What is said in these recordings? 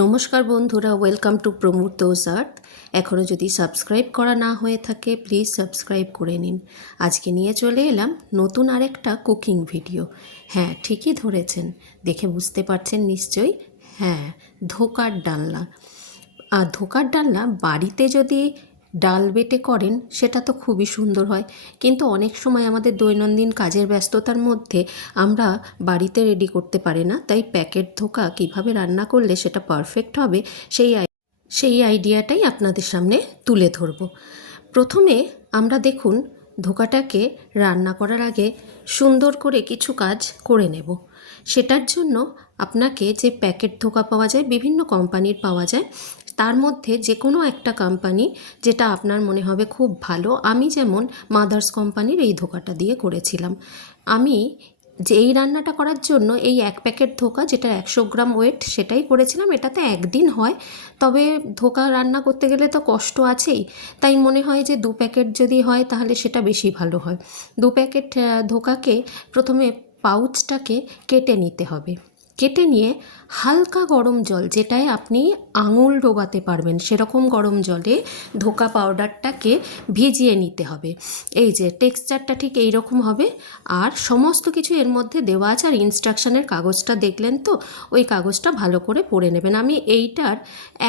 নমস্কার বন্ধুরা, welcome to প্রমোটোস আর্থ। এখনও যদি সাবস্ক্রাইব করা না হয়ে থাকে প্লিজ সাবস্ক্রাইব করে নিন। আজকে নিয়ে চলে এলাম নতুন আরেকটা কুকিং ভিডিও। হ্যাঁ, ঠিকই ধরেছেন, দেখে বুঝতে পারছেন নিশ্চয়ই। হ্যাঁ, ধোকার ডালনা। আর ধোকার ডালনা বাড়িতে যদি ডাল বেটে করেন সেটা তো খুবই সুন্দর হয়, কিন্তু অনেক সময় আমাদের দৈনন্দিন কাজের ব্যস্ততার মধ্যে আমরা বাড়িতে রেডি করতে পারি না। তাই প্যাকেট ধোকা কিভাবে রান্না করলে সেটা পারফেক্ট হবে সেই আইডিয়াটাই আপনাদের সামনে তুলে ধরব। প্রথমে আমরা দেখুন ধোকাটাকে রান্না করার আগে সুন্দর করে কিছু কাজ করে নেব। সেটার জন্য আপনাকে যে প্যাকেট ধোকা পাওয়া যায়, বিভিন্ন কোম্পানির পাওয়া যায়, তার মধ্যে যে কোনো একটা কোম্পানি যেটা আপনার মনে হবে খুব ভালো। আমি যেমন মাদার্স কোম্পানির এই ধোকাটা দিয়ে করেছিলাম। আমি যে এই রান্নাটা করার জন্য এই এক প্যাকেট ধোকা, যেটা 100 গ্রাম ওয়েট, সেটাই করেছিলাম। এটাতে একদিন হয়, তবে ধোকা রান্না করতে গেলে তো কষ্ট আছেই। তাই মনে হয় যে 2 প্যাকেট যদি হয় তাহলে সেটা বেশি ভালো হয়। 2 প্যাকেট ধোকাকে প্রথমে পাউচটাকে কেটে নিতে হবে। কেটে নিয়ে হালকা গরম জল, যেটায় আপনি আঙুল ডোবাতে পারবেন সেরকম গরম জলে ধোকা পাউডারটাকে ভিজিয়ে নিতে হবে। এই যে টেক্সচারটা ঠিক এই রকম হবে। আর সমস্ত কিছু এর মধ্যে দেওয়া আছে। আর ইনস্ট্রাকশনের কাগজটা দেখলেন তো, ওই কাগজটা ভালো করে পড়ে নেবেন। আমি এইটার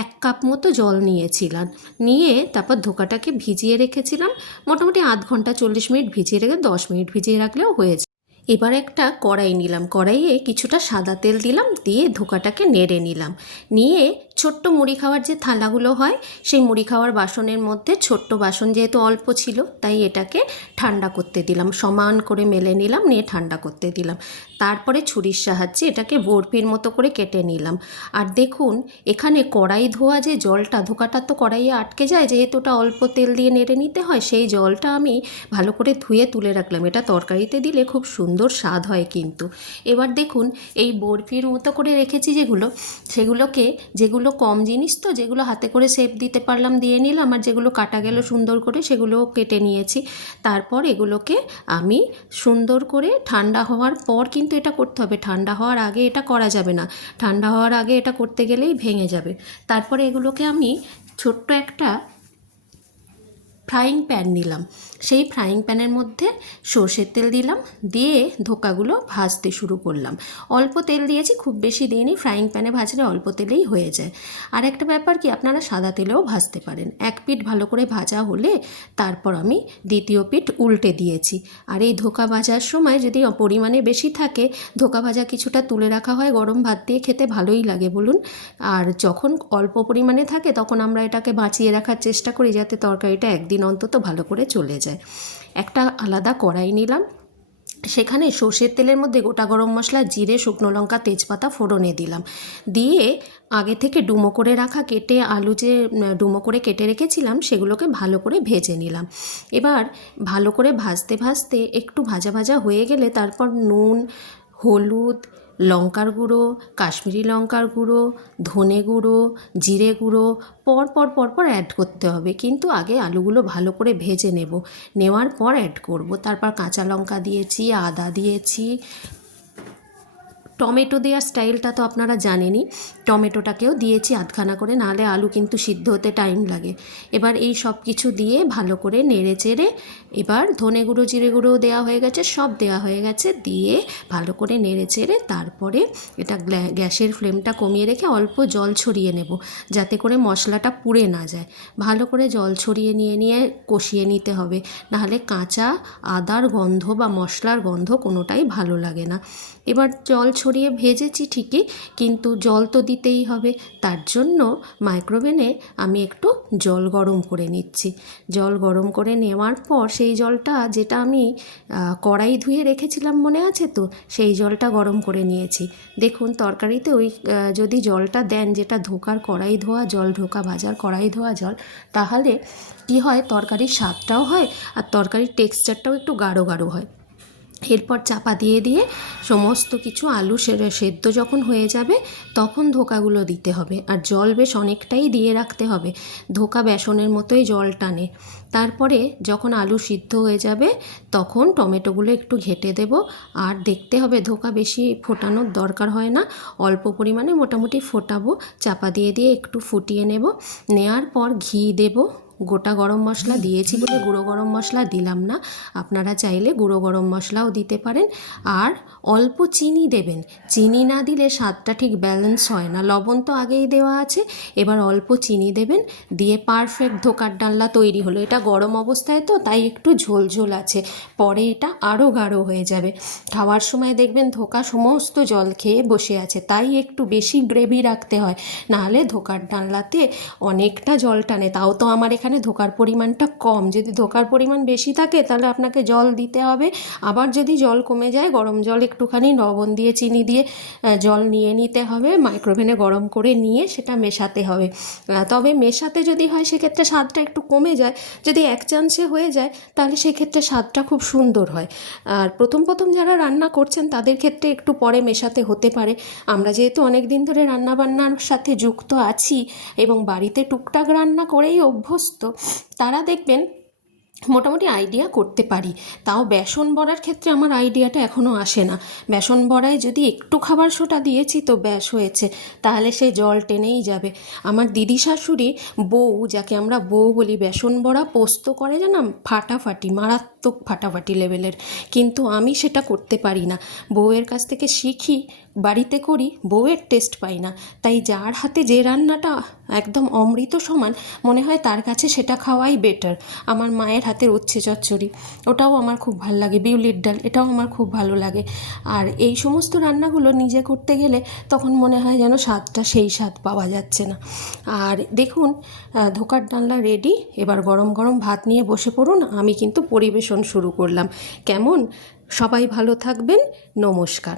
1 কাপ মতো জল নিয়েছিলাম, নিয়ে তারপর ধোকাটাকে ভিজিয়ে রেখেছিলাম। মোটামুটি আধ ঘন্টা 40 মিনিট ভিজিয়ে রেখে 10 মিনিট ভিজিয়ে রাখলেও হয়েছে। এবার একটা কড়াই নিলাম, কড়াইয়ে কিছুটা সাদা তেল দিলাম, দিয়ে ধোকাটাকে নেড়ে নিলাম। নিয়ে ছোট্ট মুড়ি খাওয়ার যে থালাগুলো হয়, সেই মুড়ি খাওয়ার বাসনের মধ্যে, ছোট্ট বাসন যেহেতু অল্প ছিল তাই এটাকে ঠান্ডা করতে দিলাম, সমান করে মেলে নিলাম, নিয়ে ঠান্ডা করতে দিলাম। তারপরে ছুরির সাহায্যে এটাকে বরফির মতো করে কেটে নিলাম। আর দেখুন এখানে কড়াই ধোয়া যে জলটা, ধোকাটা তো কড়াইয়ে আটকে যায়, যেহেতু ওটা অল্প তেল দিয়ে নেড়ে নিতে হয়, সেই জলটা আমি ভালো করে ধুয়ে তুলে রাখলাম। এটা তরকারিতে দিলে খুব সুন্দর স্বাদ হয় কিন্তু। এবার দেখুন এই বরফির মতো করে রেখেছি সেগুলোকে, যেগুলো কম জিনিস তো, যেগুলো হাতে করে শেপ দিতে পারলাম দিয়ে নিলাম, আর যেগুলো কাটা গেল সুন্দর করে সেগুলোও কেটে নিয়েছি। তারপর এগুলোকে আমি সুন্দর করে ঠান্ডা হওয়ার পর কিন্তু এটা করতে হবে, ঠান্ডা হওয়ার আগে এটা করা যাবে না। ঠান্ডা হওয়ার আগে এটা করতে গেলেই ভেঙে যাবে। তারপরে এগুলোকে আমি ছোট্ট একটা ফ্রাইং প্যান নিলাম, সেই ফ্রাইং প্যানের মধ্যে সর্ষের তেল দিলাম, দিয়ে ধোকাগুলো ভাজতে শুরু করলাম। অল্প তেল দিয়েছি, খুব বেশি দিইনি, ফ্রাইং প্যানে ভাজলে অল্প তেলেই হয়ে যায়। আর একটা ব্যাপার কি, আপনারা সাদা তেলেও ভাজতে পারেন। এক পিঠ ভালো করে ভাজা হলে তারপর আমি দ্বিতীয় পিঠ উল্টে দিয়েছি। আর এই ধোকা ভাজার সময় যদি পরিমাণে বেশি থাকে, ধোকা ভাজা কিছুটা তুলে রাখা হয়, গরম ভাত দিয়ে খেতে ভালোই লাগে বলুন। আর যখন অল্প পরিমাণে থাকে তখন আমরা এটাকে বাঁচিয়ে রাখার চেষ্টা করি, যাতে তরকারিটা একদিন অন্তত ভালো করে চলে যায়। একটা আলাদা কড়াই নিলাম, সেখানে সর্ষের তেলের মধ্যে গোটা গরম মশলা, জিরে, শুকনো লঙ্কা, তেজপাতা ফোড়নে দিলাম। দিয়ে আগে থেকে ডুমো করে রাখা আলু যে ডুমো করে কেটে রেখেছিলাম সেগুলোকে ভালো করে ভেজে নিলাম। এবার ভালো করে ভাজতে ভাজতে একটু ভাজা ভাজা হয়ে গেলে তারপর নুন, হলুদ, লঙ্কার গুঁড়ো, কাশ্মীরি লঙ্কার গুঁড়ো, ধনে গুঁড়ো, জিরে গুঁড়ো পরপর অ্যাড করতে হবে, কিন্তু আগে আলুগুলো ভালো করে ভেজে নেওয়ার পর অ্যাড করব। তারপর কাঁচা লঙ্কা দিয়েছি, আদা দিয়েছি, টমেটো দেওয়ার স্টাইলটা তো আপনারা জানেনই, টমেটোটাকেও দিয়েছি আধখানা করে, নাহলে আলু কিন্তু সিদ্ধ হতে টাইম লাগে। এবার এই সব কিছু দিয়ে ভালো করে নেড়ে চেড়ে, এবার ধনে গুঁড়ো, জিরে গুঁড়োও দেওয়া হয়ে গেছে, সব দেওয়া হয়ে গেছে, দিয়ে ভালো করে নেড়ে চেড়ে তারপরে এটা গ্যাসের ফ্লেমটা কমিয়ে রেখে অল্প জল ছড়িয়ে নেব, যাতে করে মশলাটা পুড়ে না যায়। ভালো করে জল ছড়িয়ে নিয়ে কষিয়ে নিতে হবে, নাহলে কাঁচা আদার গন্ধ বা মশলার গন্ধ কোনোটাই ভালো লাগে না। এবার জল ছড়িয়ে ভেজেছি ঠিকই, কিন্তু জল তো দিতেই হবে। তার জন্য মাইক্রোওভেনে আমি একটু জল গরম করে নিচ্ছি। জল গরম করে নেওয়ার পর সেই জলটা, যেটা আমি কড়াই ধুয়ে রেখেছিলাম মনে আছে তো, সেই জলটা গরম করে নিয়েছি। দেখুন তরকারিতে ওই যদি জলটা দেন, যেটা ধোকার কড়াই ধোয়া জল, ধোকা ভাজার কড়াই ধোয়া জল, তাহলে কি হয়, তরকারির স্বাদটাও হয় আর তরকারির টেক্সচারটাও একটু গাঢ় গাঢ় হয়। এরপর চাপা দিয়ে দিয়ে সমস্ত কিছু আলু সেদ্ধ যখন হয়ে যাবে তখন ধোকাগুলো দিতে হবে। আর জল বেশ অনেকটাই দিয়ে রাখতে হবে, ধোকা বেসনের মতোই জল টানে। তারপরে যখন আলু সিদ্ধ হয়ে যাবে তখন টমেটোগুলো একটু ঘেঁটে দেব। আর দেখতে হবে ধোকা বেশি ফোটানোর দরকার হয় না, অল্প পরিমাণে মোটামুটি ফোটাবো। চাপা দিয়ে দিয়ে একটু ফুটিয়ে নেব। নেওয়ার পর ঘি দেব। গোটা গরম মশলা দিয়েছি বলে গুঁড়ো গরম মশলা দিলাম না, আপনারা চাইলে গুঁড়ো গরম মশলাও দিতে পারেন। আর অল্প চিনি দেবেন, চিনি না দিলে স্বাদটা ঠিক ব্যালেন্স হয় না। লবণ তো আগেই দেওয়া আছে, এবার অল্প চিনি দেবেন। দিয়ে পারফেক্ট ধোকার ডালনা তৈরি হলো। এটা গরম অবস্থায় তো তাই একটু ঝোল ঝোল আছে, পরে এটা আরও গাঢ় হয়ে যাবে। খাওয়ার সময় দেখবেন ধোকা সমস্ত জল খেয়ে বসে আছে, তাই একটু বেশি গ্রেভি রাখতে হয়, নাহলে ধোকার ডালনাতে অনেকটা জল টানে। তাও তো আমার এখানে ধোকার পরিমাণটা কম, যদি ধোকার পরিমাণ বেশি থাকে তাহলে আপনাকে জল দিতে হবে। আবার যদি জল কমে যায় গরম জল একটুখানি লবণ দিয়ে চিনি দিয়ে জল নিয়ে নিতে হবে, মাইক্রোওভেনে গরম করে নিয়ে সেটা মেশাতে হবে। তবে মেশাতে যদি হয় সেক্ষেত্রে স্বাদটা একটু কমে যায়, যদি এক চান্সে হয়ে যায় তাহলে সেক্ষেত্রে স্বাদটা খুব সুন্দর হয়। আর প্রথম প্রথম যারা রান্না করছেন তাদের ক্ষেত্রে একটু পরে মেশাতে হতে পারে। আমরা যেহেতু অনেক দিন ধরে রান্নাবান্নার সাথে যুক্ত আছি এবং বাড়িতে টুকটাক রান্না করেই অভ্যস্ত, তারা দেখবেন মোটামুটি আইডিয়া করতে পারি। তাও বেসন বড়ার ক্ষেত্রে আমার আইডিয়াটা এখনও আসে না। বেসন বড়ায় যদি একটু খাবার সোডা দিয়েছি তো ব্যাস হয়েছে, তাহলে সে জল টেনেই যাবে। আমার দিদি শাশুড়ি বউ, যাকে আমরা বউ বলি, বেসন বড়া পোস্ত করে জানাম ফাটাফাটি, মারাত্মক ফাটাফাটি লেভেলের। কিন্তু আমি সেটা করতে পারি না, বউয়ের কাছ থেকে শিখি, বাড়িতে করি, বউয়ের টেস্ট পাই না। তাই যার হাতে যে রান্নাটা একদম অমৃত সমান মনে হয় তার কাছে সেটা খাওয়াই বেটার। আমার মায়ের হাতের উচ্ছে চচ্চড়ি, ওটাও আমার খুব ভালো লাগে। বিউলির ডাল, এটাও আমার খুব ভালো লাগে। আর এই সমস্ত রান্নাগুলো নিজে করতে গেলে তখন মনে হয় যেন স্বাদটা সেই স্বাদ পাওয়া যাচ্ছে না। আর দেখুন ধোকার ডালনা রেডি। এবার গরম গরম ভাত নিয়ে বসে পড়ুন, আমি কিন্তু পরিবেশন শুরু করলাম। কেমন? সবাই ভালো থাকবেন, নমস্কার।